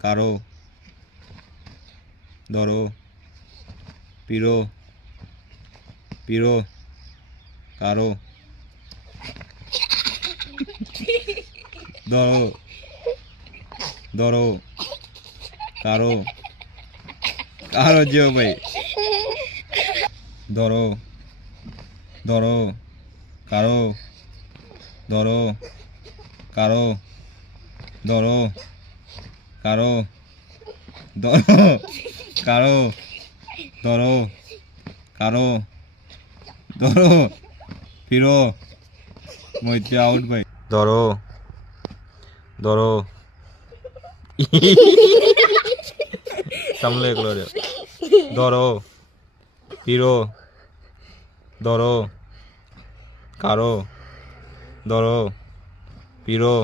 কারো ধরো পিরো পিরো কারো ধরো ধরো কারো কারো জিও ভাই ধরো ধরো কারো ধরো কারো ধরো কারো ধরো কারো ধরো কারো ধরো ফিরো মইতে আউট ভাই ধরো ধরো সামলে এগুলো ধরো ফিরো ধরো কারো ধরো ফিরো